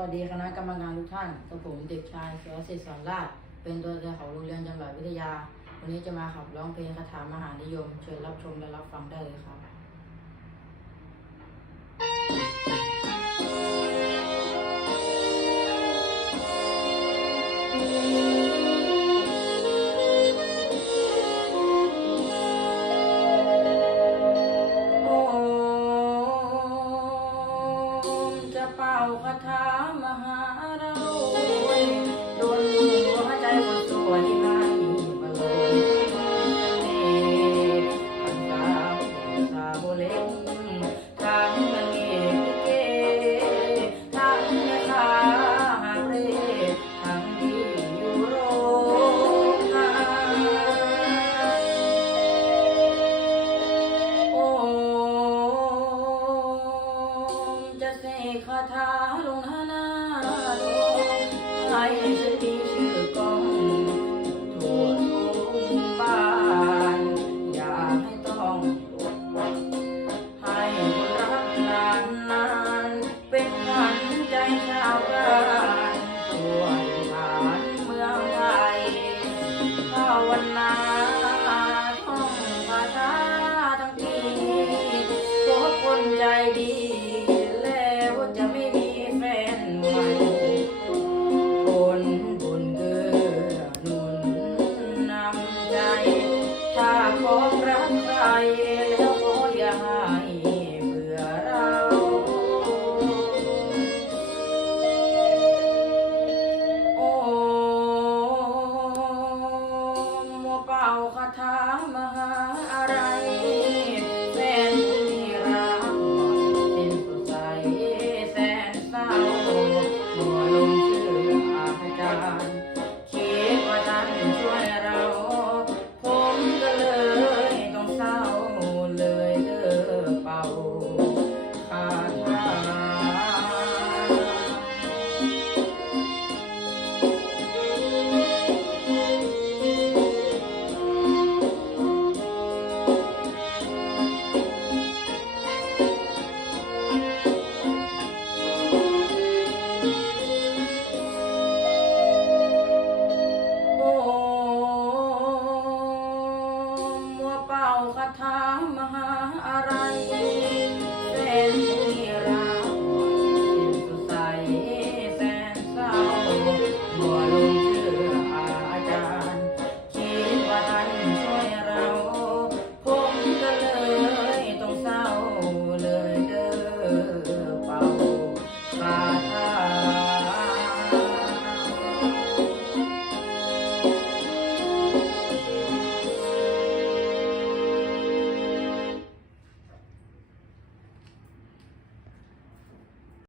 วัสดีคณะกรรมการทุกท่านกับผมเด็กชายเสือศิษสอนราช เป็นตัวแทนของโรงเรียนจังหวัดวิทยา วันนี้จะมาขับร้องเพลงคาถามหานิยม เชิญรับชมและรับฟังได้เลยครับโเป่ ม ของรักใรแล้วขออยาใเบื่อเรา โอ้มัวเป่าคาถามหา เป่าคาถามหาอะไร